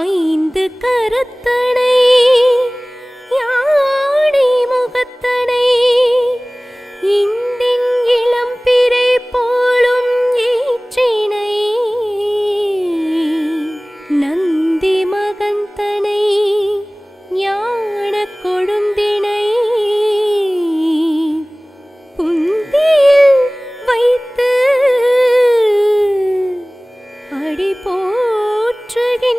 ஐந்து கரத்தனை யானை முகத்தனை இந்தின் இளம் பிறை போலும் ஈற்றினை நந்தி மகந்தனை ஞான கொழுந்தினை புந்தியில் வைத்து அடி போற்றுகின்றேனே.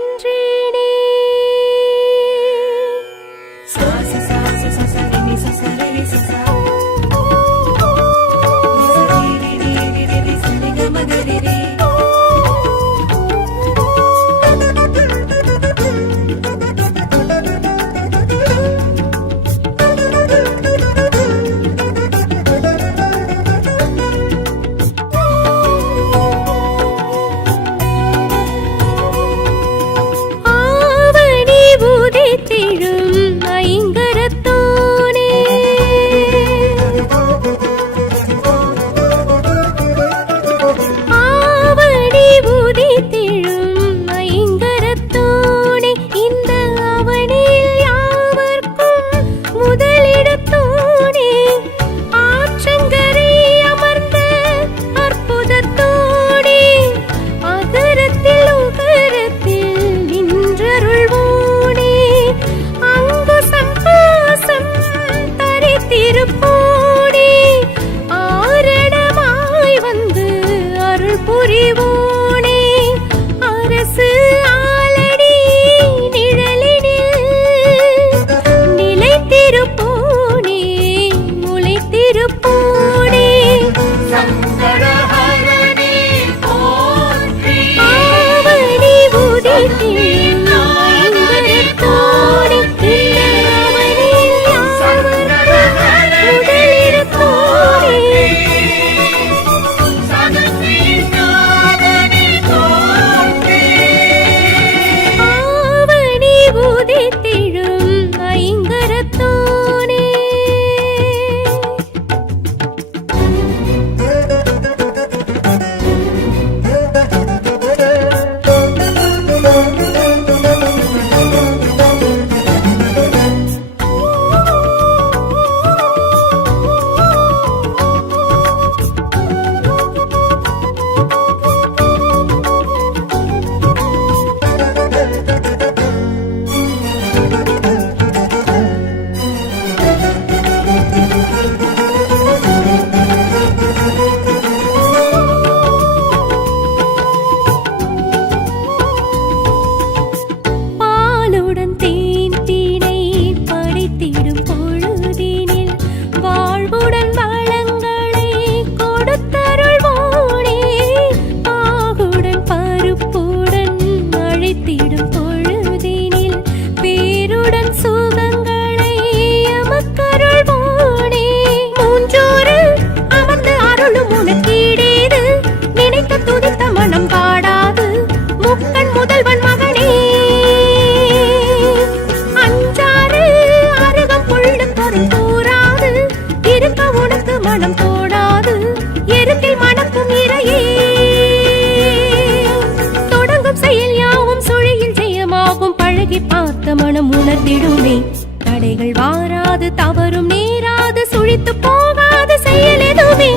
மனம் உணர்ந்திடுமே தடைகள் வாராது தவறும் நேராது சுழித்து போகாது செயல் எதுவுமே.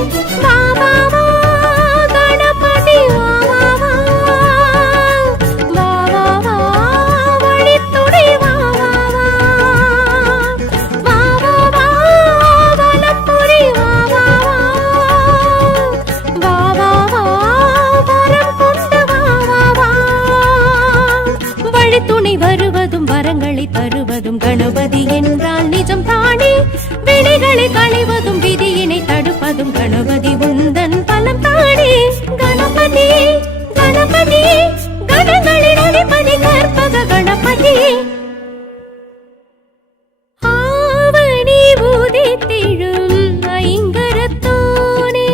வா வா வா கணபதி வா வா வா வா வா வா வழித்துணை வா வா வா வா வா வா வலப்புரி வா வா வா வா வா வரம் கொண்டு வா வா வா வழித்துணை வருவதும் வரங்களை தருவதும் கணபதி என்றால் நிஜம் தானே. வினைகளை களைவதும் விதியினை தடுப்பதும் கணபதி உந்தன் பலம் தானே. கணபதி கணபதி கணங்களின் அதிபதி கற்பக கணபதி ஆவணி உதித்திடும் ஐங்கரத்தோனே.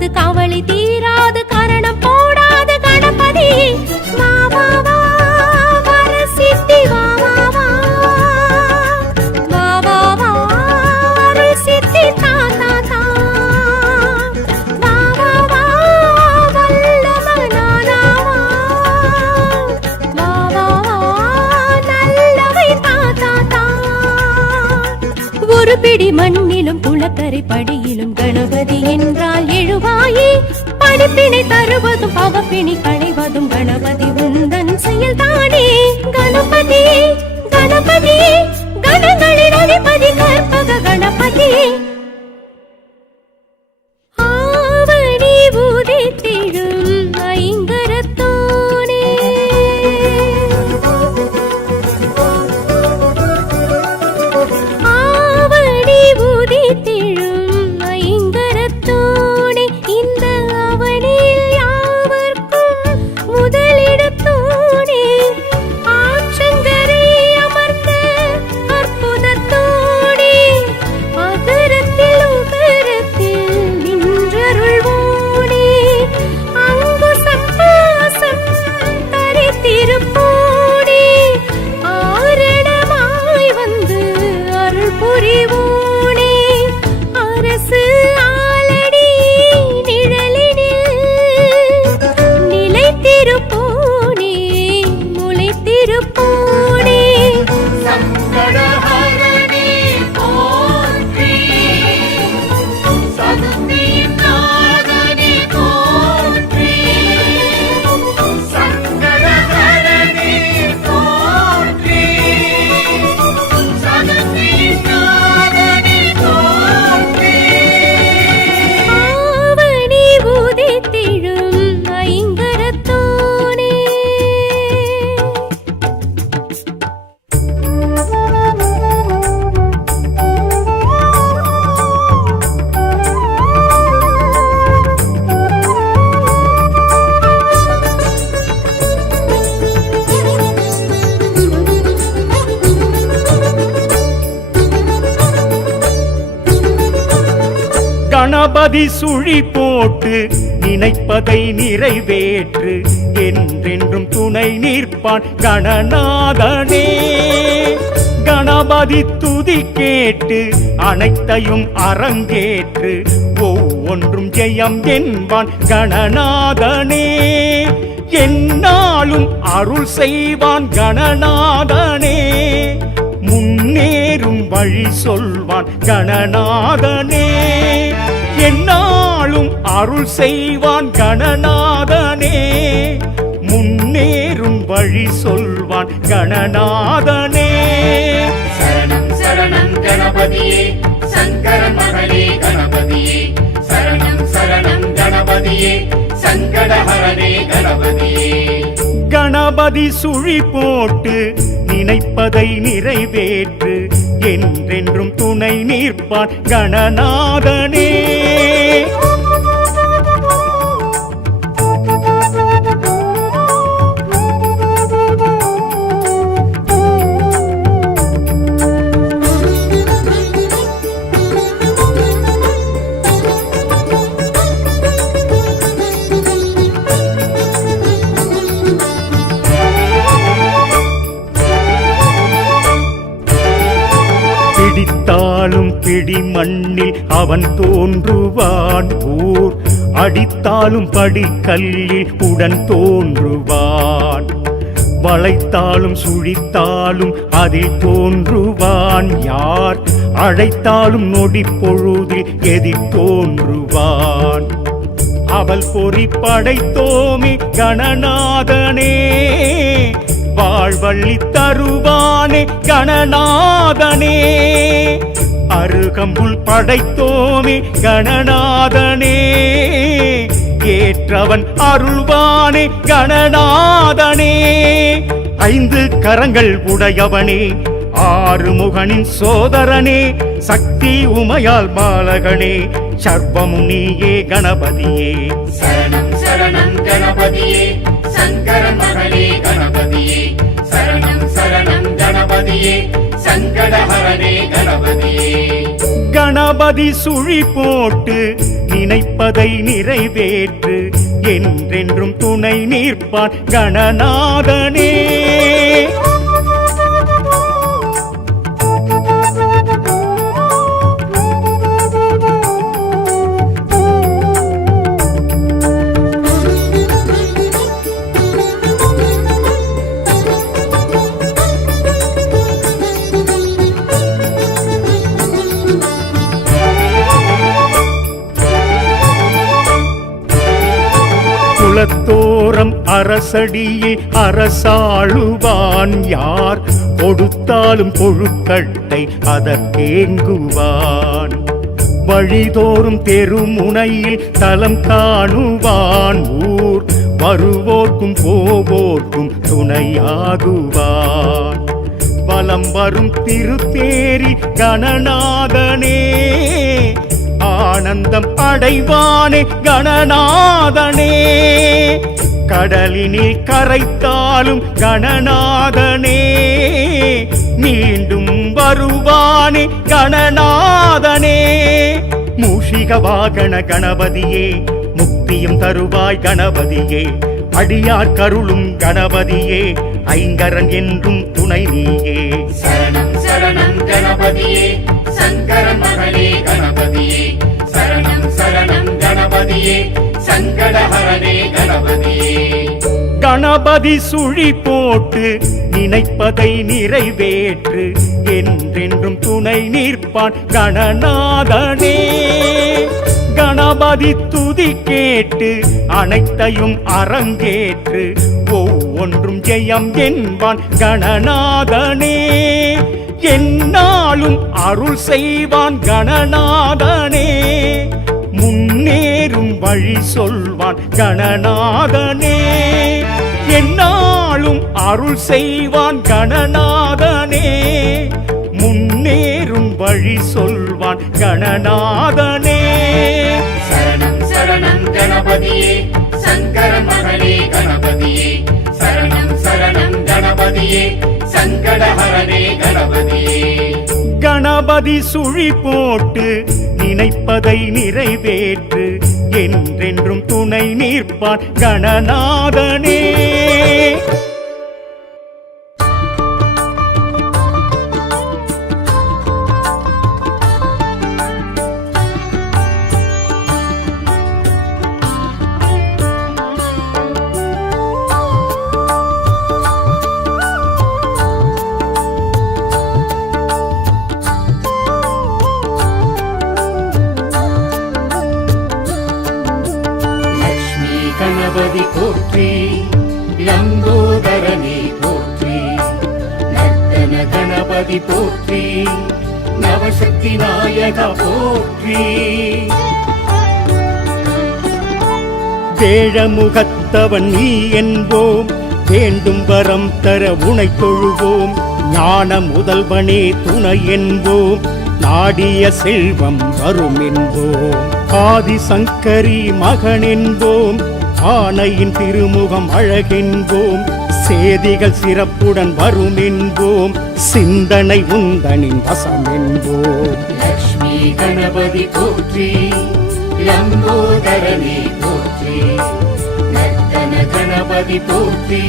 கூடாது கவலை தீராது கரணம் போடாது கணபதி வா வா வா வர சித்தி வா வா வா வா வா வா அருள் சித்தி தா தா தா வா வா வா வல்லமனானா வா வா வா நல்லவை தா தா தா ஒரு பிடி மண்ணிலும் குளக்கரை படியிலும் கணபதி என்றால் எழுவாயே படிப்பினை தருவதும் பவப்பிணி களைவதும் கணபதி உந்தன் செயல்தானே கணபதி கணபதி கணங்களின் அதிபதி கற்பக கணபதி ஆவணி உதித்திடும் ஐங்கரத்தோனே ஆவணி உதித்திடும் ஐங்கரத்தோனே இந்த அவனில் யாவர்க்கும் முதலிடத்தோனே ஆற்றங்கரை அமர்ந்த அற்புதத்தோனே அகரத்தில் உகரத்தில் நின்றருள்வோனே அங்குசம் பாசம் தரித்திருப்போனே ஆரணமாய் வந்து அருள் புரிவோனே அரசு ஆலடி நிழலினில் நிலைத்திருப்போனே முளைத்திருப்போனே சங்கடஹரணி போற்றி சதுர்த்திநாதனி போற்றி சங்கடஹரணி போற்றி சதுர்த்திநாதனி போற்றி ஆவணி உதித்திடும் ஐங்கரத்தோனே கணபதி சுழி போட்டு நினைப்பதை நிறைவேற்று என்றென்றும் துணை நிற்பான் கணநாதனே கணபதி துதி கேட்டு அனைத்தையும் அரங்கேற்று ஒவ்வொன்றும் ஜெயம் என்பான் கணநாதனே என்னாலும் அருள் செய்வான் கணநாதனே முன்னேறும் வழி சொல்வான் கணநாதனே என்னாலும் அருள் செய்வான் கணநாதனே முன்னேறும் வழி சொல்வான் கணநாதனே சரணம் சரணம் கணபதியே சங்கர மகளே கணபதியே சரணம் சரணம் கணபதியே சங்கடஹரணே கணபதியே கணபதி சுழி போட்டு நினைப்பதை நிறைவேற்று என்றென்றும் துணை நிற்பான் கணநாதனே பிடித்தாலும் பிடி மண்ணில் அவன் தோன்றுவான் ஊர் அடித்தாலும் படிக்கல்லில் உடன் தோன்றுவான் வளைத்தாலும் சுழித்தாலும் அதில் தோன்றுவான் யார் அழைத்தாலும் நொடி பொழுதில் எதிர் தோன்றுவான் அவள் பொறி படைத்தோமே கணநாதனே வாழ்வள்ளி தருவானே கணநாதனே அருகம்புல் படைத்தோமே கணநாதனே ஏற்றவன் அருள்வானே கணநாதனே ஐந்து கரங்கள் உடையவனே ஆறுமுகனின் சோதரனே சக்தி உமையால் பாலகனே சர்வமும் நீயே கணபதியே சரணம் சரணம் கணபதியே சங்கர மகளே கணபதியே சரணம் சரணம் கணபதியே சங்கடஹரணே கணபதியே கணபதி சுழி போட்டு நினைப்பதை நிறைவேற்று என்றென்றும் துணை நிற்பான் கணநாதனே. குலத்தோரம் அரசடியில் அரசாளுவான் யார் கொடுத்தாலும் கொழுக்கட்டை அதற்கேங்குவான். வழிதோறும் தெருமுனையில் தலம் காணுவான் ஊர் வருவோர்க்கும் போவோர்க்கும் துணையாகுவான். வலம் வரும் திருத்தேரி கணநாதனே ஆனந்தம் அடைவானே கணநாதனே. கடலினில் கரைத்தாலும் கணநாதனே மீண்டும் வருவானே கணநாதனே. மூஷிக வாகன கணபதியே முக்தியும் தருவாய் கணபதியே. அடியார் கருளும் கணபதியே ஐங்கரன் என்றும் துணை நீயே. சரணம் சரணம் கணபதியே சங்கரன் மகனே கணபதியே. சரணம் சரணம் கணபதியே சங்கடஹரனே கணபதியே. கணபதி சுழி போட்டு நினைப்பதை நிறைவேற்று என்றென்றும் துணை நிற்பான் கணநாதனே. கணபதி துதி கேட்டு அனைத்தையும் அரங்கேற்று ஒவ்வொன்றும் ஜெயம் என்பான் கணநாதனே. என்னாலும் அருள் செய்வான் கணநாதனே. முன்னேறும் வழி சொல்வான் கணநாதனே. என்னாலும் அருள் செய்வான் கணநாதனே. முன்னேறும் வழி சொல்வான் கணநாதனே. சரணம் சரணம் கணபதியே சங்கரன் மகனே கணபதியே. சரணம் சரணம் கணபதியே சங்கடஹரனே கணபதியே. கணபதி சுழி போட்டு நினைப்பதை நிறைவேற்று என்றென்றும் துணை நிற்பான் கணநாதனே. கணபதி போற்றி லம்போதரனே போற்றி. நர்த்தன கணபதி போற்றி நவசக்தி நாயக போற்றி. வேழமுகத்தவன் நீ என்போம் வேண்டும் வரம் தர உனை தொழுவோம். ஞான முதல்வனே துணை என்போம் நாடிய செல்வம் வரும் என்போம். ஆதிசங்கரி மகன் என்போம் ஆனையின் திருமுகம் அழகென்போம். சேதிகள் சிறப்புடன் வரும் என்போம் சிந்தனை உந்தனின் வசம் என்போம். லக்ஷ்மி கணபதி போற்றி லம்போதரனே போற்றி. நர்த்தன கணபதி போற்றி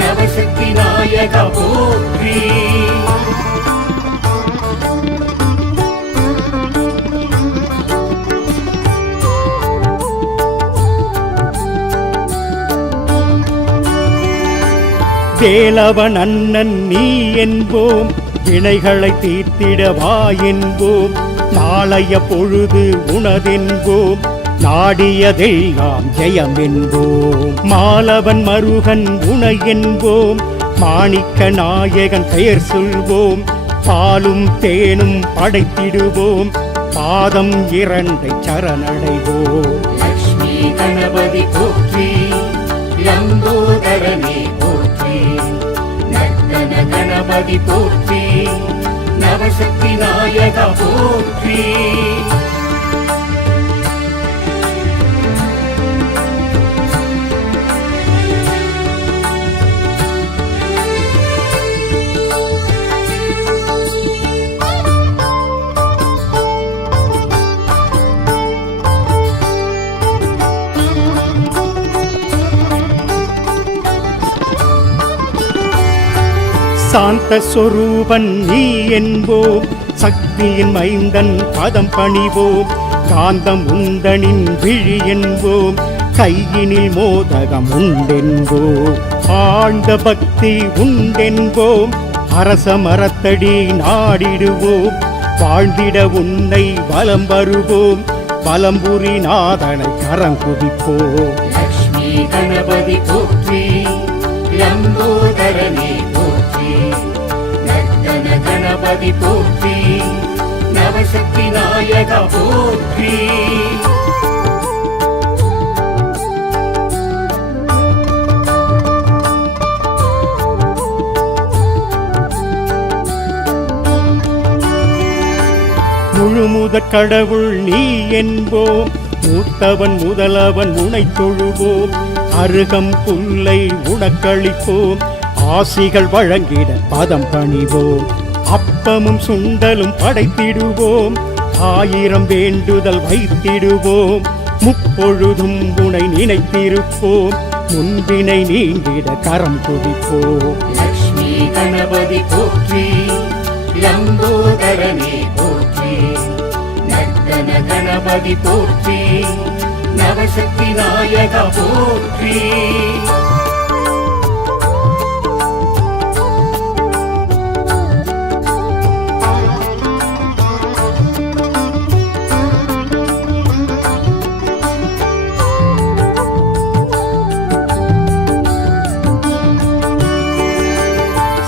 நவசக்தி நாயக போற்றி. வேலவன் அண்ணன் நீ என்போம் வினைகளை தீர்த்திடவா என்போம். நாளைய பொழுது உனதென்போம் நாடியதெல்லாம் ஜெயம் என்போம். மாலவன் மருகன் உனை என்போம் மாணிக்க நாயகன் பெயர் சொல்வோம். பாலும் தேனும் படைத்திடுவோம் பாதம் இரண்டை சரணடைவோம். லக்ஷ்மி கணபதி போற்றி லம்போதரனே போற்றி. நர்த்தன கணபதி போற்றி நவசக்தி நாயக போற்றி. சாந்த சொரூபன் நீ என்போம், சக்தியின் மைந்தன் பதம் பணிவோம், காந்தம் உந்தனின் விழி என்போம், கையினில் மோதகம் உண்டென்போம், ஆழ்ந்த பக்தி உண்டென்போம், அரச மரத்தடி நாடிடுவோம், வாழ்ந்திட உன்னை வலம் வருவோம், வலம்புரி நாதனை கரம் குவிப்போம். லக்ஷ்மி கணபதி போற்றி, லம்போதரனே போற்றி, நர்த்தன கணபதி போற்றி, நவசக்தி நாயக போற்றி. முழுமுதற் கடவுள் நீ என்போம், மூத்தவன் முதலவன் உனை தொழுவோம், அருகம் புல்லை உனக்களிப்போம், ஆசிகள் வழங்கிட பதம் பணிவோம், அப்பமும் சுண்டலும் படைத்திடுவோம், 1000 வேண்டுதல் வைத்திடுவோம், முப்பொழுதும் உனை நினைத்திருப்போம், முன்பினை நீங்கிட கரம் குவிப்போம். லக்ஷ்மி கணபதி போற்றி, லம்போதரனே போற்றி, நர்த்தன கணபதி போற்றி, நவசக்தி நாயக போற்றி.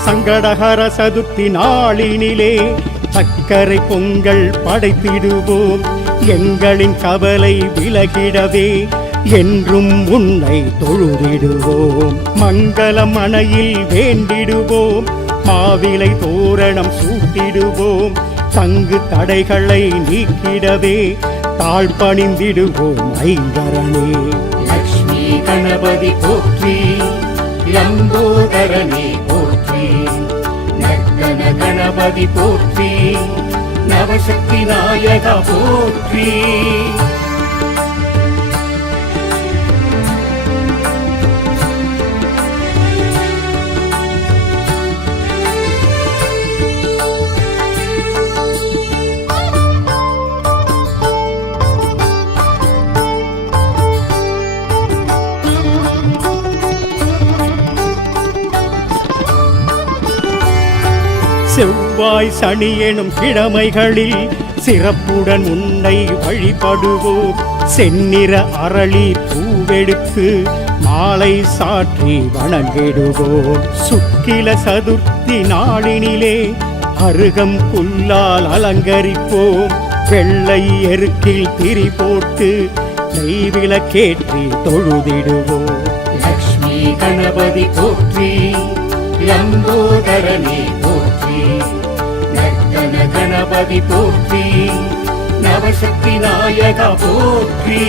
சங்கடஹர சதுர்த்தி நாளினிலே சக்கரை பொங்கல் படைத்திடுவோம், எங்களின் கவலை விலகிடவே என்றும் உன்னை தொழுதிடுவோம், மங்களம் மனையில் வேண்டிடுவோம், மாவிலை தோரணம் சூட்டிடுவோம், தங்கு தடைகளை நீக்கிடவே தாழ் பணிந்திடுவோம் ஐங்கரனே. லக்ஷ்மி கணபதி போற்றி, லம்போதரனே போற்றி, நர்த்தன கணபதி போற்றி, நவசக்தி நாயக போற்றி. செவ்வாய் சனி எனும் கிழமைகளில் சிறப்புடன் உன்னை வழிபடுவோம், செந்நிற அரளி பூவெடுத்து மாலை சாற்றி வணங்கிடுவோம், சுக்கில சதுர்த்தி நாளினிலே அருகம் புல்லால் அலங்கரிப்போம், வெள்ளை எருக்கில் திரி போட்டு நெய்விளக்கேற்றி தொழுதிடுவோம். லக்ஷ்மி கணபதி போற்றி, லம்போதரனே போற்றி, நர்த்தன கணபதி போற்றி, நவசக்தி நாயக போற்றி.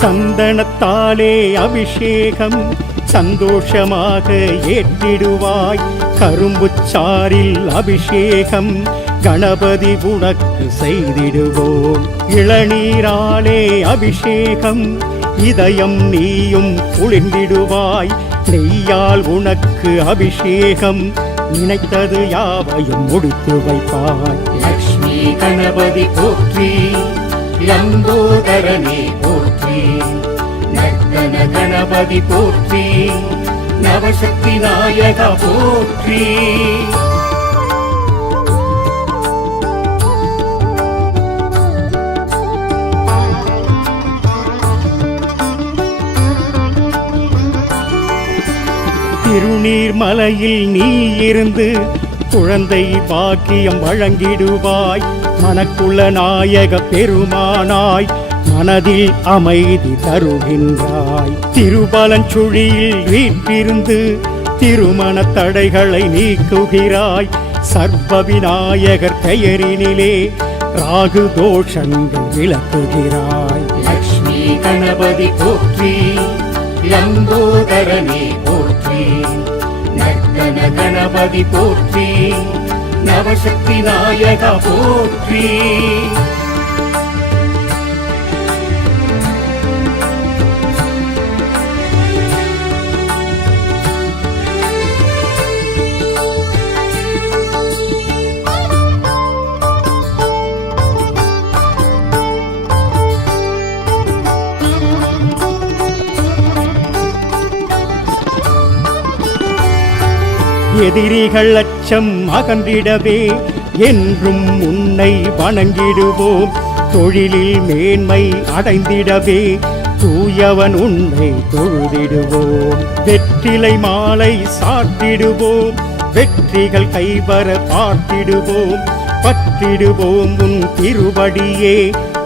சந்தனத்தாலே அபிஷேகம் சந்தோஷமாக ஏற்றிடுவாய், கரும்புச்சாரில் அபிஷேகம் கணபதி உனக்கு செய்திடுவோம், இளநீராலே அபிஷேகம் இதயம் நீயும் குளிர்ந்திடுவாய், நெய்யால் உனக்கு அபிஷேகம் நினைத்தது யாவையும் முடித்து வைப்பாய். லக்ஷ்மி கணபதி போற்றி, லம்போதரனே போற்றி, நர்த்தன கணபதி போற்றி, நவசக்தி நாயக போற்றி. திருநீர்மலையில் நீ இருந்து குழந்தை பாக்கியம் வழங்கிடுவாய், மனக்குள்ள நாயக பெருமானாய் மனதில் அமைதி தருகின்றாய், திருபலஞ்சுழியில் வீற்றிருந்து திருமண தடைகளை நீக்குகிறாய், சர்வ விநாயகர் பெயரினிலே ராகு தோஷங்கள் விளக்குகிறாய். லக்ஷ்மி கணபதி போற்றி, லம்போதரனே போற்றி, நர்த்தன கணபதி போற்றி, நவசக்தி நாயகா போற்றி. எதிரிகள் அச்சம் அகன்றிடவே என்றும் உன்னை வணங்கிடுவோம். தொழிலில் மேன்மை அடைந்திடவே தூயவன் உன்னை தொழுதிடுவோம். வெற்றிலை மாலை சாத்திடுவோம், வெற்றிகள் கைவர பார்த்திடுவோம். பற்றிடுவோம் உன் திருவடியே,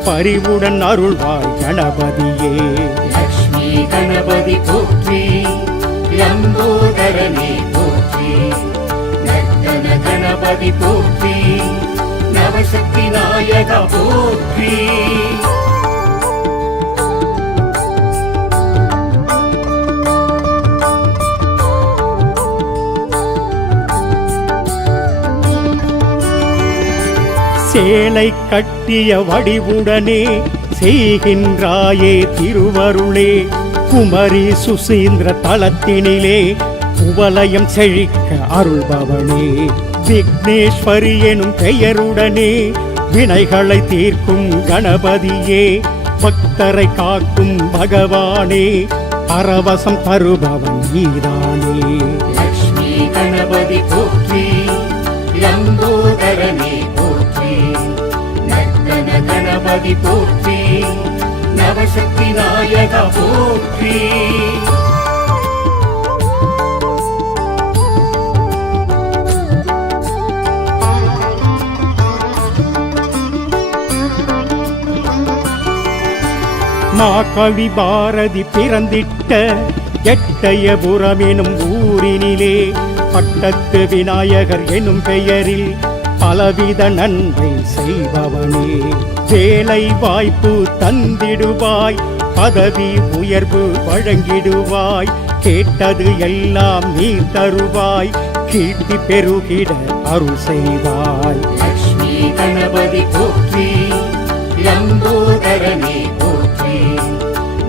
பரிவுடன் அருள்வாய் கணபதியே. லக்ஷ்மி கணபதி போற்றி, லம்போதரனே போற்றி, நர்த்தன கணபதி போற்றி, நவசக்தி நாயகா போற்றி. சேலை கட்டிய வடிவுடனே செய்கின்றாயே திருவருளே. குமரி சுசீந்திர தலத்தினிலே குவலயம் செழிக்க அருள்பவனே. விக்னேஸ்வரி எனும் பெயருடனே வினைகளை தீர்க்கும் கணபதியே. பக்தரை காக்கும் பகவானே, பரவசம் தருபவன் நீதானே. லக்ஷ்மி கணபதி போற்றி, லம்போதரனே போற்றி, நர்த்தன கணபதி போற்றி, நவசக்தி நாயகா போற்றி. மாகவி பாரதி பிறந்திட்ட எட்டயபுரம் எனும் ஊரினிலே பட்டத்து விநாயகர் எனும் பெயரில் பலவித நன்மை செய்பவனே. வேலை வாய்ப்பு தந்திடுவாய், பதவி உயர்வு வழங்கிடுவாய். கேட்டது எல்லாம் நீ தருவாய், கீர்த்தி பெருகிட அருள் செய்வாய். லக்ஷ்மி கணபதி போற்றி, லம்போதரனே போற்றி,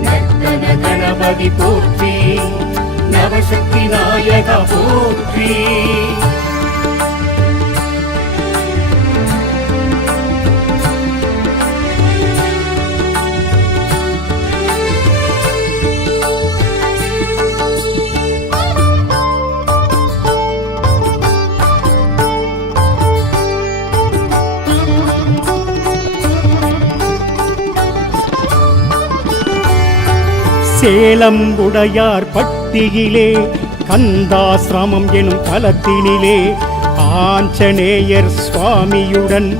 நர்த்தன கணபதி போற்றி, நவசக்தி நாயகா போற்றி. சேலம் உடையார் பட்டியிலே கந்தாசிரமம் எனும் தலத்தினிலே ஆஞ்சநேயர் சுவாமியுடன்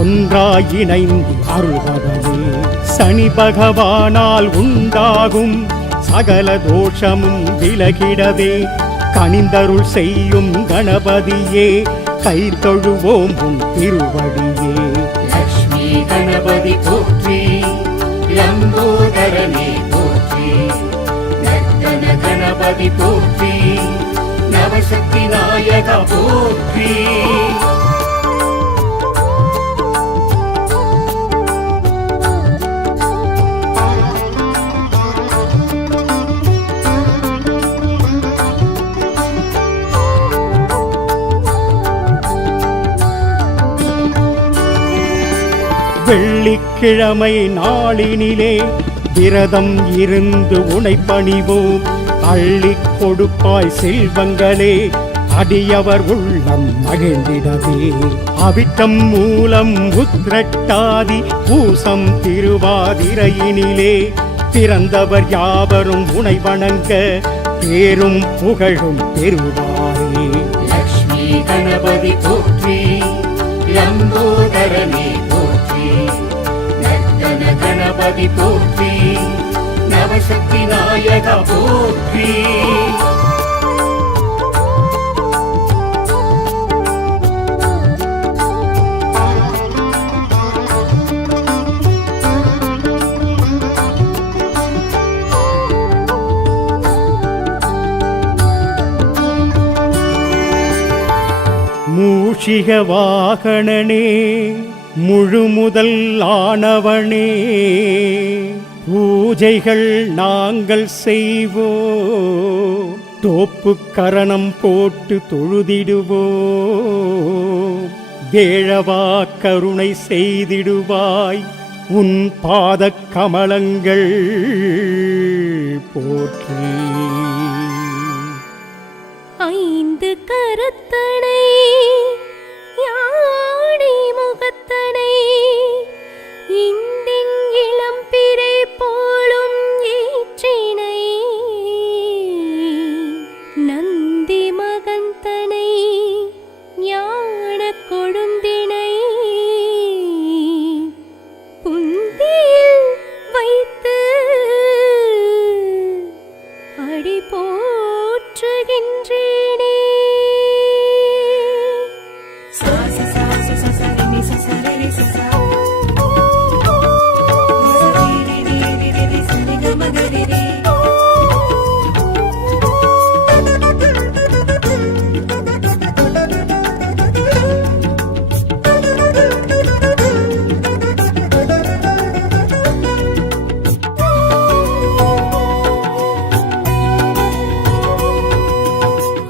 ஒன்றாய் இணைந்து அருள்வதே. சனி பகவானால் உண்டாகும் சகல தோஷமும் விலகிடவே கனிந்தருள் செய்யும் கணபதியே, கை தொழுவோம் உன் திருவடியே. லக்ஷ்மி கணபதி போற்றி, லம்போதரனே போற்றி, நர்த்தன கணபதி போற்றி, நவசக்தி நாயகா போற்றி. வெள்ளிக்கிழமை நாளினிலே விரதம் இருந்து உனை பணிவோம். அள்ளிக் கொடுப்பாய் செல்வங்களே, அடியவர் உள்ளம் மகிழ்ந்திடவே. அவிட்டம் மூலம் உத்திரட்டாதி பூசம் திருவாதிரையினிலே பிறந்தவர் யாவரும் உனை வணங்க பேரும் புகழும் பெறுவாரே. லக்ஷ்மி கணபதி போற்றி, லம்போதரனே போற்றி, நர்த்தன கணபதி போற்றி, நவசக்தி நாயகா போற்றி. மூஷிக வாகனனே முழுமுதல் ஆனவனே பூஜைகள் நாங்கள் செய்வோம் தோப்பு கரணம் போட்டு தொழுதிடுவோம் வேழவா கருணை செய்திடுவாய் உன் பாதக் கமலங்கள் போற்றி ஐந்து கரத்தனை யானை முகத்தனை இளம் பிறை போலும் ஏற்றினை நந்தி மகந்தனை ஞான கொழுந்தினை புந்தியில் வைத்து அடி போற்றுகின்றேனே.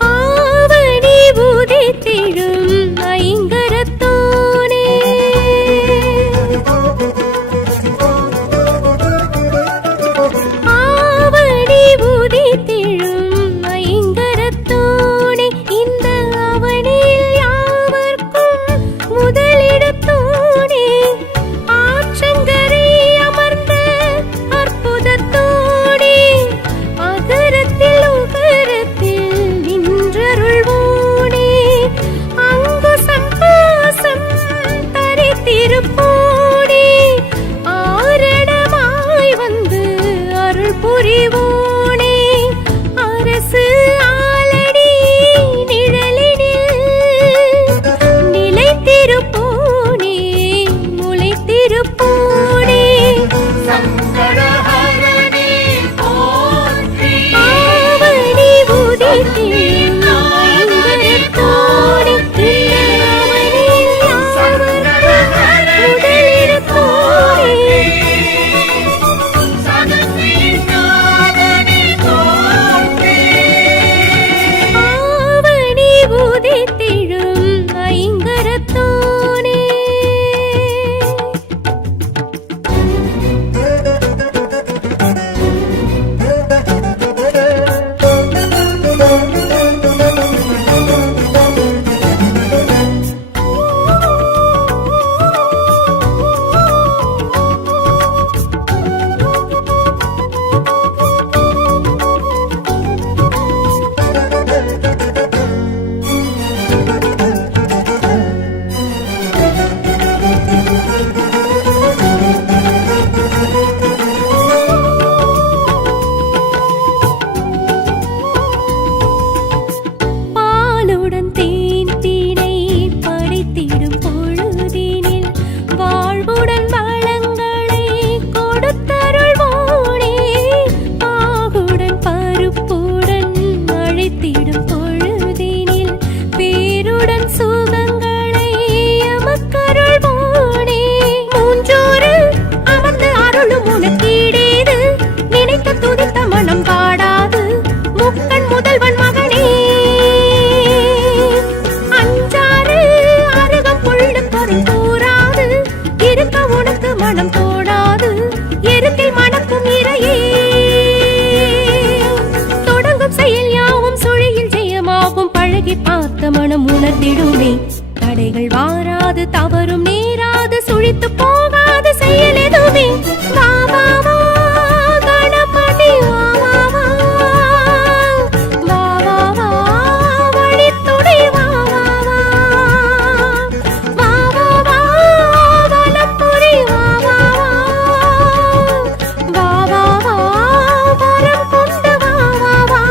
ஆவணி உதித்திடும் ஐங்கரத்தோனே ஆவணி உதித்திடும் ஐங்கரத்தோனே இந்த அவனில் யாவர்க்கும் முதலிடத்தோனே ஆற்றங்கரை அமர்ந்த அற்புதத்தோனே அகரத்தில் உகரத்தில் நின்றருள்வோனே அங்குசம் பாசம் தரித்திருப்போனே ஆரணமாய் வந்து அருள் புரிவோனே அரசு ஆலடி நிழலினில் நிலைத்திருப்போனே முளைத்திருப்போனே சங்கடஹரணே போற்றி ஆவணி உதித்திடும் ஐங்கரத்தோனே இந்த அவனில் யாவர்க்கும் முதலிடத்தோனே சனத்திநாதனே போற்றி ஆவணி உதித்திடும் ஐங்கரத்தோனே. பாலுடன் தேன் தீனை படைத்திடும் பொழுதினில் வாழ்வுடன் வளங்களை கொடுத்தருள்வோனே பாகுடன் பருப்புடன் அழைத்திடும் பொழுதினில் பேருடன் சுகங்களை எமக்கருள்வோனே மூன்றோரு அமர்ந்து அருளும் உனக்கீடேது நினைத்த துதித்த மனம் பாடாது முக்கண் முதல்வன் மகனே அஞ்சாறு அருகம் புள்ளு பொருள் கூறாது இருக்க உனக்கு மனம் தோடாது எருக்கில் மணக்கும் இறையே தொடங்கும் செயல் யாவும் சுழியில் ஜெயமாகும் பழகி பார்த்த மனம் உணர்ந்திடுமே தடைகள் வாராது தவறும் நேராது சுழித்து போகாது செயல் எதுவுமே வா வா வா கணபதி வா வா வா வா வா வா வழித்துணை வா வா வா வா வா வா வலம்புரி வா வா வா வா வா வரம் கொண்டு வா வா வா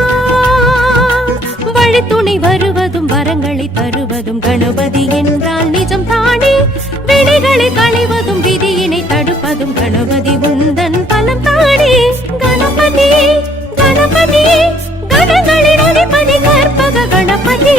வழித்துணை வருவதும் வரங்களை தருவதும் கணபதி என்றால் நிஜம் தானே வினைகளை களைவதும் விதியினை தடுப்பதும் கணபதி உந்தன் பலம் தானே கணபதி கணபதி கணங்களின் அதிபதி கற்பக கணபதி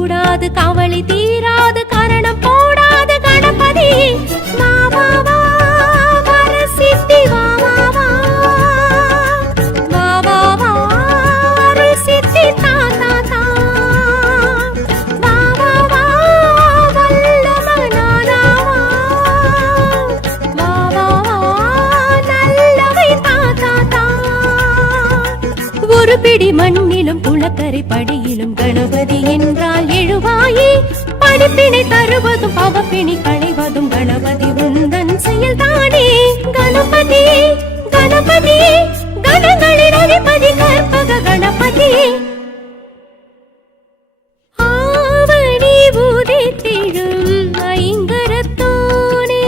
கூடாது கவலை தீராது கரணம் போடாது கணபதி வா வா வா வரசித்தி வா வா வா வா வா வா வரசித்தி தா தா தா வா வா வா வல்லமனானா வா வா வா நல்லவை தா தா தா ஒரு பிடி மண்ணிலும் குளக்கரை படியிலும் கணபதி என்றால் எழுவாயே படிப்பினை தருவதும் பவப்பிணி களைவதும் கணபதி உந்தன் செயல்தானே கணபதி கணபதி கணங்களின் அதிபதி கற்பக கணபதி ஆவணி உதித்திடும் ஐங்கரத்தோனே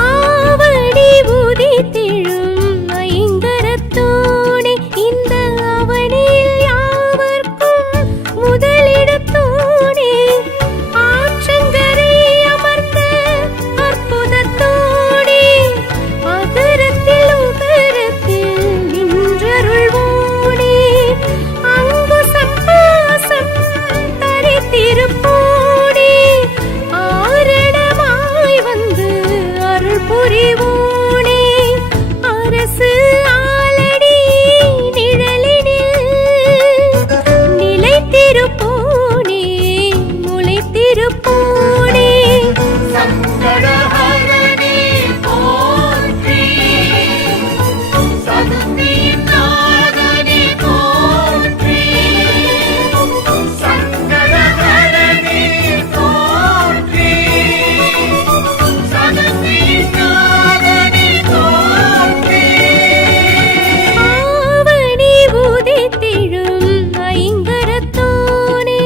ஆவணி உதித்திடும் ஐங்கரத்தோனே இந்த அவனில் யாவர்க்கும் முதலிடத்தோனே ஆற்றங்கரை அமர்ந்த அற்புதத்தோனே அகரத்தில் உகரத்தில் நின்றருள்வோனே அங்குசம் பாசம் தரித்திருப்போனே ஆரணமாய் வந்து அருள் புரிவோனே அரசு ஆலடி நிழலினில் நிலைத்திருப்போனே முளைத்திருப்போனே சங்கடஹரணே போற்றி சதுர்த்தியின் நாதனே போற்றி சங்கடஹரணே போற்றி சதுர்த்தியின் நாதனே போற்றி ஆவணி உதித்திடும் ஐங்கரத்தோனே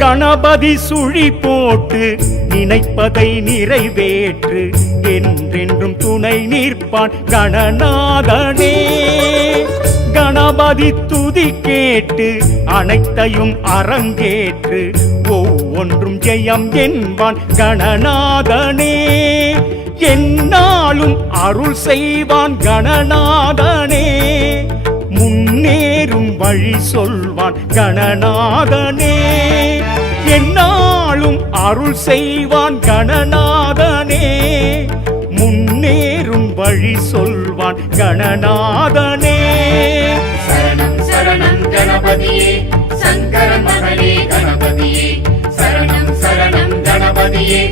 கணபதி சுழி போட்டு நினைப்பதை நிறைவேற்று என்றென்றும் துணை நிற்பான் கணநாதனே கணபதி துதி கேட்டு அனைத்தையும் அரங்கேற்று ஒவ்வொன்றும் ஜெயம் என்பான் கணநாதனே என்னாலும் அருள் செய்வான் கணநாதனே முன்னேறும் வழி சொல்வான் கணநாதனே என்னாலும் அருள் செய்வான் கணநாதனே முன்னேறும் வழி சொல்வான் கணநாதனே சரணம் சரணம் கணபதியே சங்கரன் மகனே கணபதியே சரணம் சரணம் கணபதியே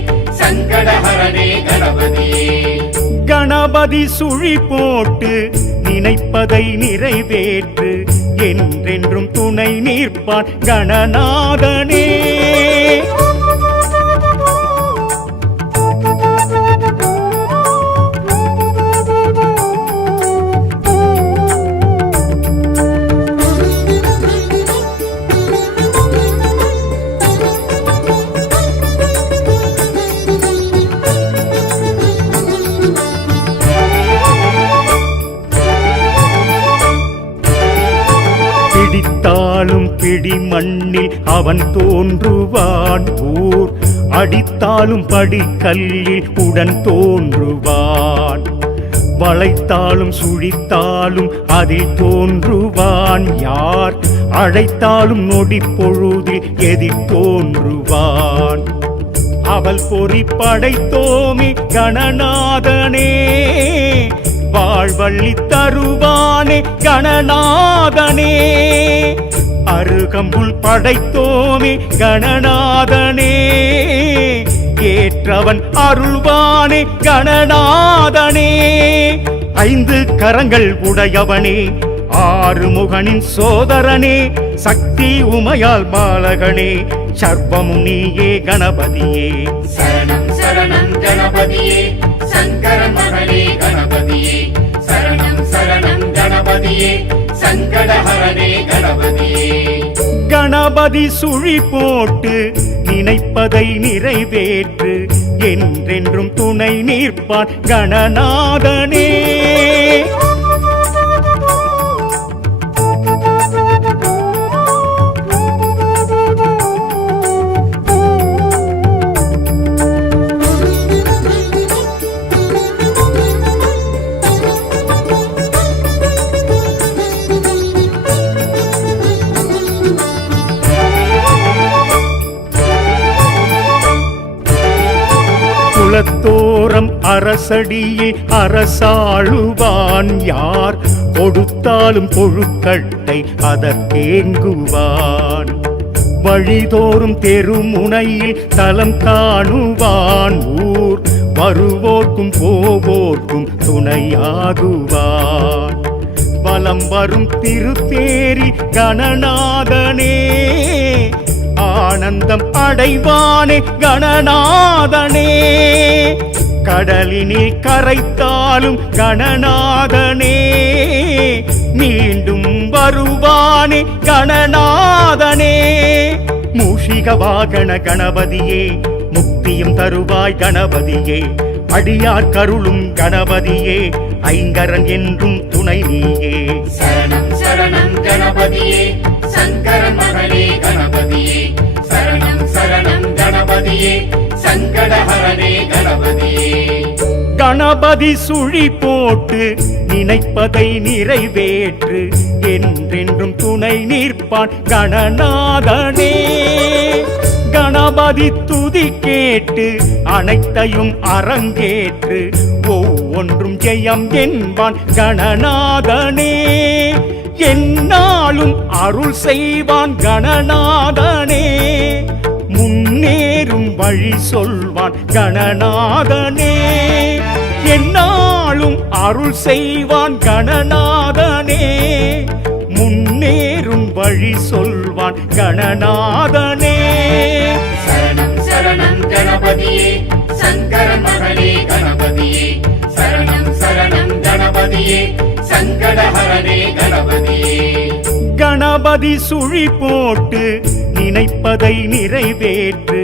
சங்கடஹரணே கணபதியே கணபதி சுழி போட்டு நினைப்பதை நிறைவேற்று என்றென்றும் துணை நிற்பான் கணநாதனே பிடித்தாலும் பிடி மண்ணில் அவன் தோன்றுவான் ஊர் அடித்தாலும் படிக்கல்லில் உடன் தோன்றுவான் வளைத்தாலும் சுழித்தாலும் அதில் தோன்றுவான் யார் அழைத்தாலும் நொடி பொழுதில் எதிர் தோன்றுவான் அவள் பொறி படைத்தோமி கணநாதனே வாழ்வள்ளி தருவானே கணநாதனே அருகம்புல் படைத்தோமே கணநாதனே ஏற்றவன் அருள்வானே கணநாதனே ஐந்து கரங்கள் உடையவனே ஆறுமுகனின் சோதரனே சக்தி உமையால் பாலகனே சர்வமும் நீயே கணபதியே சரணம் சரணம் கணபதியே சங்கரன் மகனே கணபதியே சரணம் சரணம் கணபதியே சங்கடஹரணே கணபதியே கணபதி சுழி போட்டு நினைப்பதை நிறைவேற்று என்றென்றும் துணை நிற்பான் கணநாதனே. குலத்தோரம் அரசடியில் அரசாளுவான் யார் கொடுத்தாலும் கொழுக்கட்டை அதற்கேங்குவான். வழிதோறும் தெருமுனையில் தலம் காணுவான் ஊர் வருவோர்க்கும் போவோர்க்கும் துணையாகுவான். வலம் வரும் திருத்தேரி கணநாதனே ஆனந்தம் அடைவானே கணநாதனே. கடலினில் கரைத்தாலும் கணநாதனே மீண்டும் வருவானே கணநாதனே. மூஷிக வாகன கணபதியே முக்தியும் தருவாய் கணபதியே. அடியார் கருளும் கணபதியே ஐங்கரன் என்றும் துணை நீயே. சரணம் சரணம் கணபதியே சங்கரன் மகனே கணபதியே. சரணம் சரணம் கணபதியே சங்கடஹரனே கணபதியே. கணபதி சுழி போட்டு நினைப்பதை நிறைவேற்று என்றென்றும் துணை நிற்பான் கணநாதனே. கணபதி துதி கேட்டு அனைத்தையும் அரங்கேற்று ஒவ்வொன்றும் ஜெயம் என்பான் கணநாதனே. என்னாலும் அருள் செய்வான் கணநாதனே. முன்னேறும் வழி சொல்வான் கணநாதனே. என்னாலும் அருள் செய்வான் கணநாதனே. முன்னேறும் வழி சொல்வான் கணநாதனே. சரணம் சரணம் கணபதியே சங்கரன் மகனே கணபதியே. சரணம் சரணம் கணபதியே சங்கடஹரனே கணபதியே. கணபதி சுழி போட்டு நினைப்பதை நிறைவேற்று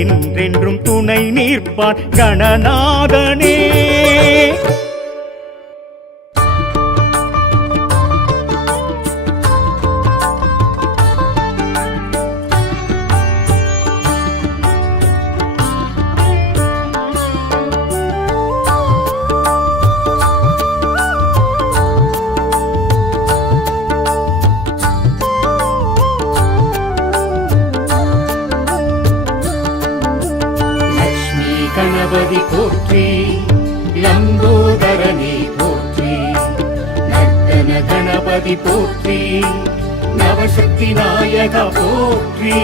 என்றென்றும் துணை நிற்பான் கணநாதனே. கணபதி போற்றி லம்போதரனே போற்றி. நர்த்தன கணபதி போற்றி நவசக்தி நாயக போற்றி.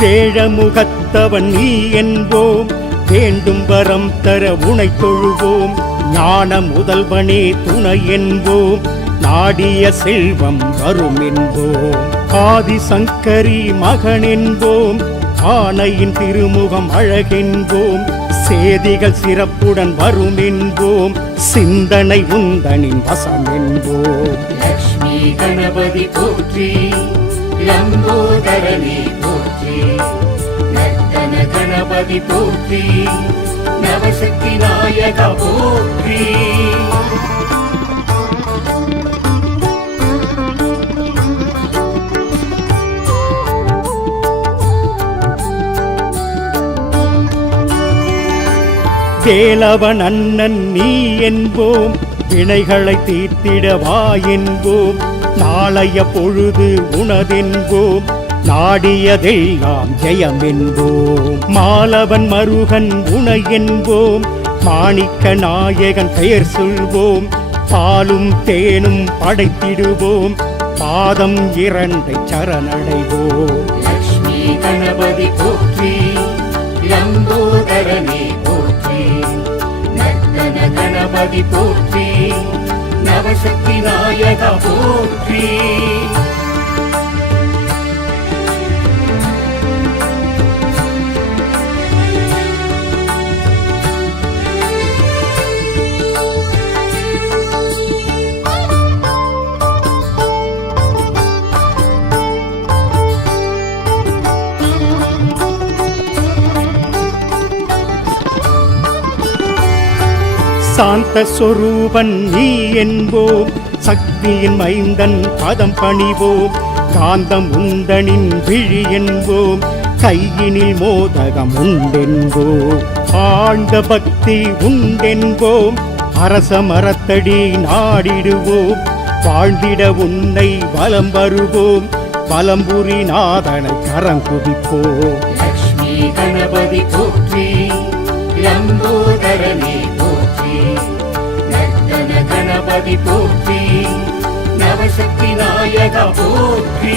வேழமுகத்தவன் நீ என்போம் வேண்டும் வரம் தர உனை தொழுவோம். ஞான முதல்வனே துணை என்போம் நாடிய செல்வம் வரும் என்போம். ஆதிசங்கரி மகன் என்போம் ஆனையின் திருமுகம் அழகென்போம். சேதிகள் சிறப்புடன் வரும் என்போம் சிந்தனை உந்தனின் வசம் என்போம். லக்ஷ்மி கணபதி போற்றி லம்போதரனே போற்றி. நர்த்தன கணபதி போற்றி நவசக்தி நாயக போற்றி. வேலவன் அண்ணன் நீ என்போம் வினைகளை தீர்த்திடவா என்போம். நாளைய பொழுது உனதென்போம் நாடியதெல்லாம் ஜெயம் என்போம். மாலவன் மருகன் உனை என்போம் மாணிக்க நாயகன் பெயர் சொல்வோம். பாலும் தேனும் படைத்திடுவோம் பாதம் இரண்டை சரணடைவோம். லக்ஷ்மி கணபதி போற்றி லம்போதரனே போற்றி. நர்த்தன கணபதி போற்றி நவசக்தி நாயக போற்றி. சாந்த சொரூபன் நீ என்போம், சக்தியின் மைந்தன் பதம் பணிவோம், காந்தம் உந்தனின் விழி என்போம், கையினில் மோதகம் உண்டென்போம், ஆழ்ந்த பக்தி உண்டென்போம், அரச மரத்தடி நாடிடுவோம், வாழ்ந்திட உன்னை வலம் வருவோம், வலம்புரி நாதனை கரம் குதிப்போம். லக்ஷ்மி கணபதி போற்றி, லம்போதரனே போற்றி, நர்த்தன கணபதி போற்றி, நவசக்தி நாயக போற்றி.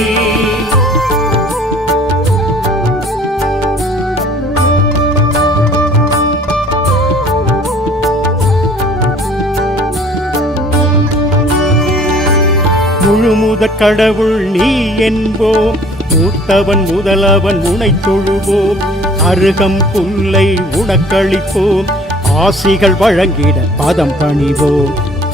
முழுமுதற் கடவுள் நீ என்போம், மூத்தவன் முதலவன் உனை தொழுவோம், அருகம் புல்லை உனக்களிப்போம், ஆசிகள் வழங்கிட பதம் பணிவோம்,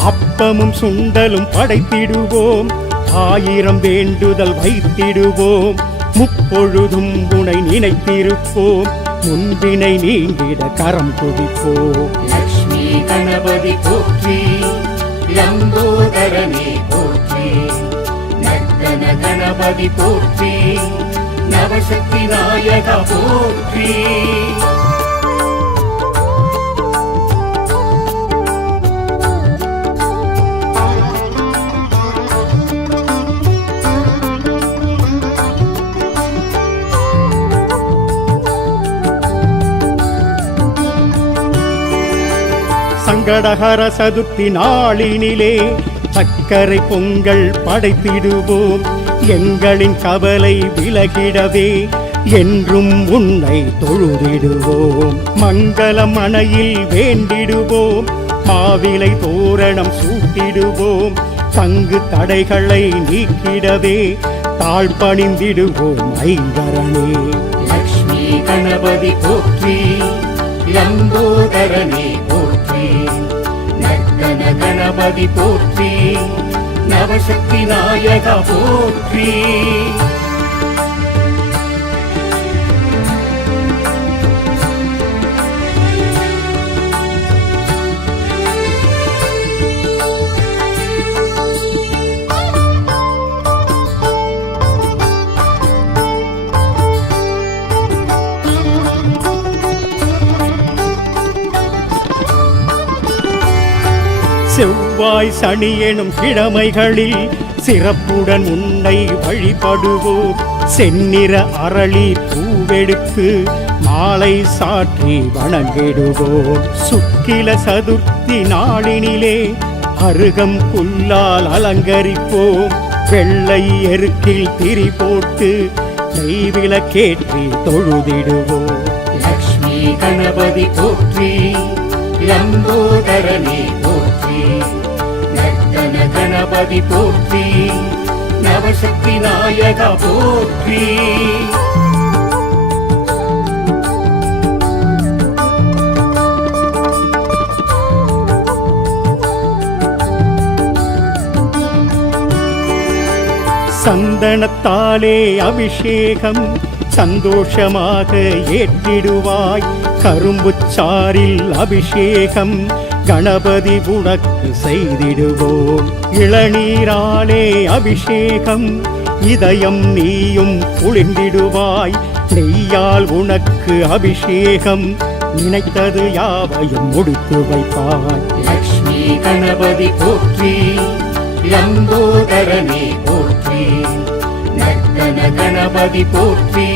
அப்பமும் சுண்டலும் படைத்திடுவோம், 1000 வேண்டுதல் வைத்திடுவோம், முப்பொழுதும் உனை நினைத்திருப்போம், முன்பினை நீங்கிட கரம் குவிப்போம். லக்ஷ்மி கணபதி போற்றி, லம்போதரனே போற்றி, நர்த்தன கணபதி போற்றி, நவசக்தி நாயக போற்றி. சங்கடஹர சதுர்த்தி நாளினிலே சக்கரை பொங்கல் படைத்திடுவோம், எங்களின் கவலை விலகிடவே என்றும் உன்னை தொழுதிடுவோம், மங்களம் மனையில் வேண்டிடுவோம், மாவிலை தோரணம் சூட்டிடுவோம், தங்கு தடைகளை நீக்கிடவே தாழ்பணிந்திடுவோம் ஐங்கரனே. லக்ஷ்மி கணபதி போற்றி, லம்போதரனே போற்றி, நர்த்தன கணபதி போற்றி, நவசக்தி நாயக போற்றி. செவ்வாய் சனி எனும் கிழமைகளில் சிறப்புடன் உன்னை வழிபடுவோம், செந்நிற அரளி பூவெடுத்து மாலை சாற்றி வணங்கிடுவோம், சுக்கில சதுர்த்தி நாளினிலே அருகம் புல்லால் அலங்கரிப்போம், வெள்ளை எருக்கில் திரி போட்டு நெய்விளக்கேற்றி தொழுதிடுவோம். லக்ஷ்மி கணபதி போற்றி, லம்போதரனே போற்றி, நர்த்தன கணபதி போற்றி, நவசக்தி நாயக போற்றி. சந்தனத்தாலே அபிஷேகம் சந்தோஷமாக ஏற்றிடுவாய், கரும்புச்சாரில் அபிஷேகம் கணபதி உனக்கு செய்திடுவோம், இளநீராலே அபிஷேகம் இதயம் நீயும் குளிர்ந்திடுவாய், நெய்யால் உனக்கு அபிஷேகம் நினைத்தது யாவையும் முடித்து வைப்பாய். லக்ஷ்மி கணபதி போற்றி, லம்போதரனே போற்றி, நர்த்தன கணபதி போற்றி,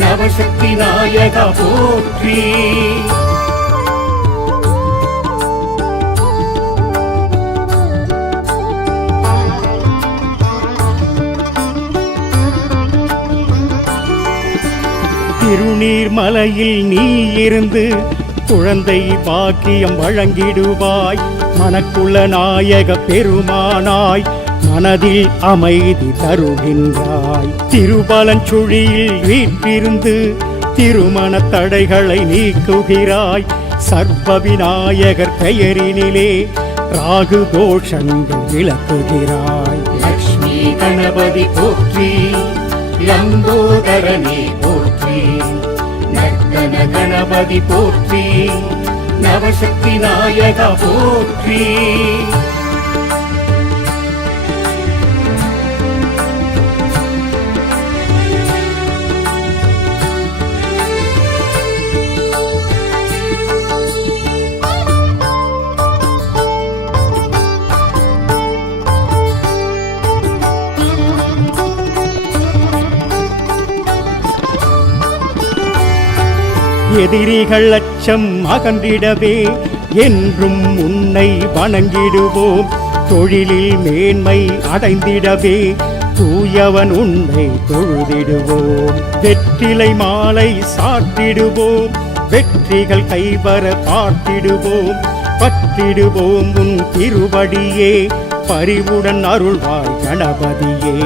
நவசக்தி நாயக போற்றி. திருநீர்மலையில் நீ இருந்து குழந்தை பாக்கியம் வழங்கிடுவாய், மனக்குள்ள நாயக பெருமானாய் மனதில் அமைதி தருகின்றாய், திருபலஞ்சுழியில் வீற்றிருந்து திருமண தடைகளை நீக்குகிறாய், சர்வ விநாயகர் பெயரினிலே ராகு தோஷங்கள் விளக்குகிறாய். லக்ஷ்மி கணபதி போற்றி, லம்போதரனே போற்றி, நர்த்தன கணபதி போற்றி, நவசக்தி நாயகா போற்றி. எதிரிகள் அச்சம் அகன்றிடவே என்றும் உன்னை வணங்கிடுவோம். தொழிலில் மேன்மை அடைந்திடவே தூயவன் உன்னை தொழுதிடுவோம். வெற்றிலை மாலை சாட்டிடுவோம், வெற்றிகள் கைவர பார்த்திடுவோம். பற்றிடுவோம் உன் திருவடியே, பரிவுடன் அருள்வாய் கணபதியே.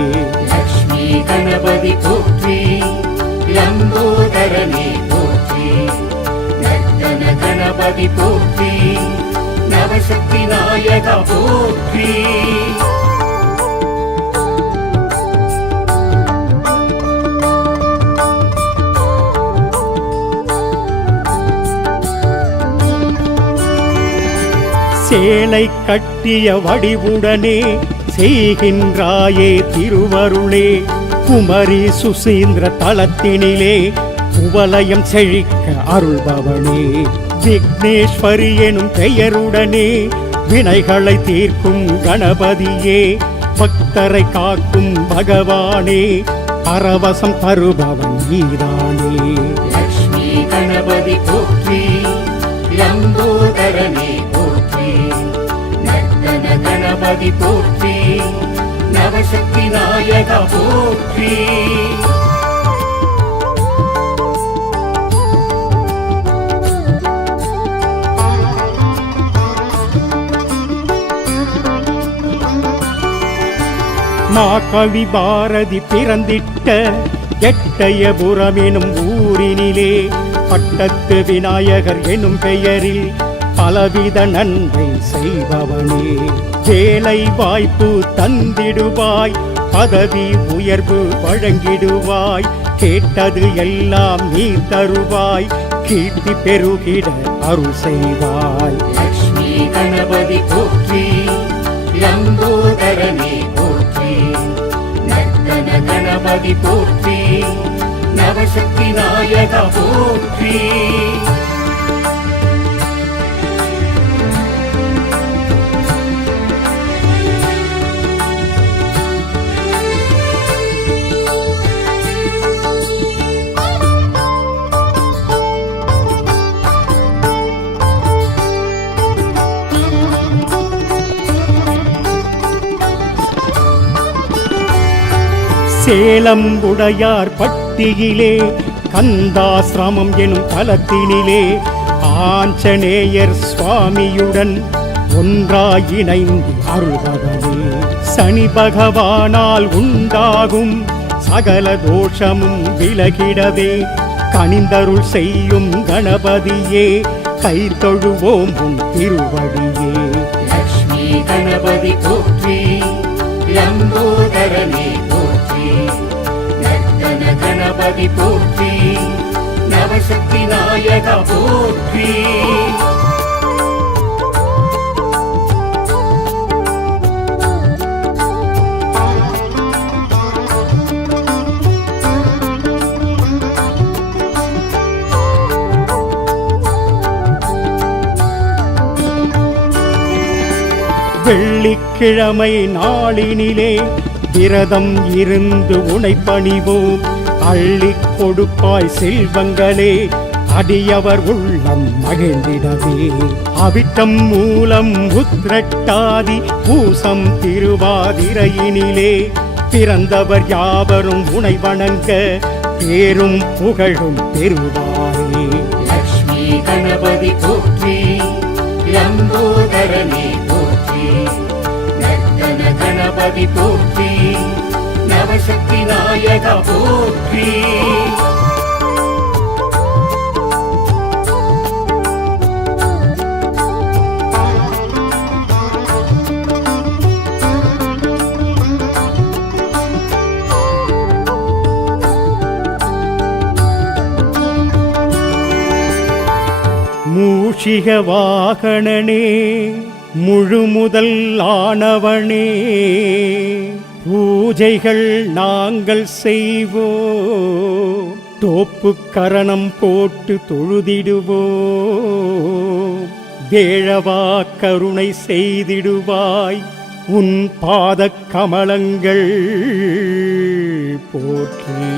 லக்ஷ்மி கணபதி போற்றி, லம்போதரனே போற்றி, நர்த்தன கணபதி போற்றி, நவசக்தி நாயகா போற்றி. சேலை கட்டிய வடிவுடனே செய்கின்றாயே திருவருளே. குமரி சுசீந்திர தலத்தினிலே குவலயம் செழிக்க அருள்பவனே. விக்னேஸ்வரி எனும் பெயருடனே வினைகளை தீர்க்கும் கணபதியே. பக்தரை காக்கும் பகவானே, பரவசம் தருபவன் நீதானே. லக்ஷ்மி கணபதி போற்றி, லம்போதரனே போற்றி, நர்த்தன கணபதி போற்றி, நவசக்தி நாயகா போற்றி. மாகவி பாரதி பிறந்திட்ட எட்டயபுரம் எனும் ஊரினிலே பட்டத்து விநாயகர் எனும் பெயரில் பலவித நன்மை செய்பவனே. வேலை வாய்ப்பு தந்திடுவாய், பதவி உயர்வு வழங்கிடுவாய். கேட்டது எல்லாம் நீ தருவாய், கீர்த்தி பெருகிட அருள் செய்வாய். லக்ஷ்மி கணபதி போற்றி, லம்போதரனே போற்றி, நர்த்தன கணபதி போற்றி, நவசக்தி நாயகா போற்றி. சேலம் உடையார் பட்டியிலே கந்தாசிரமம் எனும் தலத்தினிலே ஆஞ்சநேயர் சுவாமியுடன் ஒன்றாய் இணைந்து அருள்பவனே. சனி பகவானால் உண்டாகும் சகல தோஷமும் விலகிடவே கனிந்தருள் செய்யும் கணபதியே, கை தொழுவோம் உன் திருவடியே. லக்ஷ்மி கணபதி போற்றி, லம்போதரனே போற்றி, நர்த்தன கணபதி போற்றி, நவசக்தி நாயகா போற்றி. வெள்ளிக்கிழமை நாளினிலே விரதம் இருந்து உனை பணிவோம். அள்ளிக் கொடுப்பாய் செல்வங்களே, அடியவர் உள்ளம் மகிழ்ந்திடவே. அவிட்டம் மூலம் உத்திரட்டாதி பூசம் திருவாதிரையினிலே பிறந்தவர் யாவரும் உனை வணங்க பேரும் புகழும் பெறுவாரே. லக்ஷ்மி கணபதி போற்றி, லம்போதரனே போற்றி, நர்த்தன கணபதி போற்றி, நவசக்தி நாயகா போற்றி. மூஷிக வாகனனே முழுமுதல் ஆனவனே பூஜைகள் நாங்கள் செய்வோம் தோப்பு கரணம் போட்டு தொழுதிடுவோம் வேழவா கருணை செய்திடுவாய் உன் பாதக் கமலங்கள் போற்றி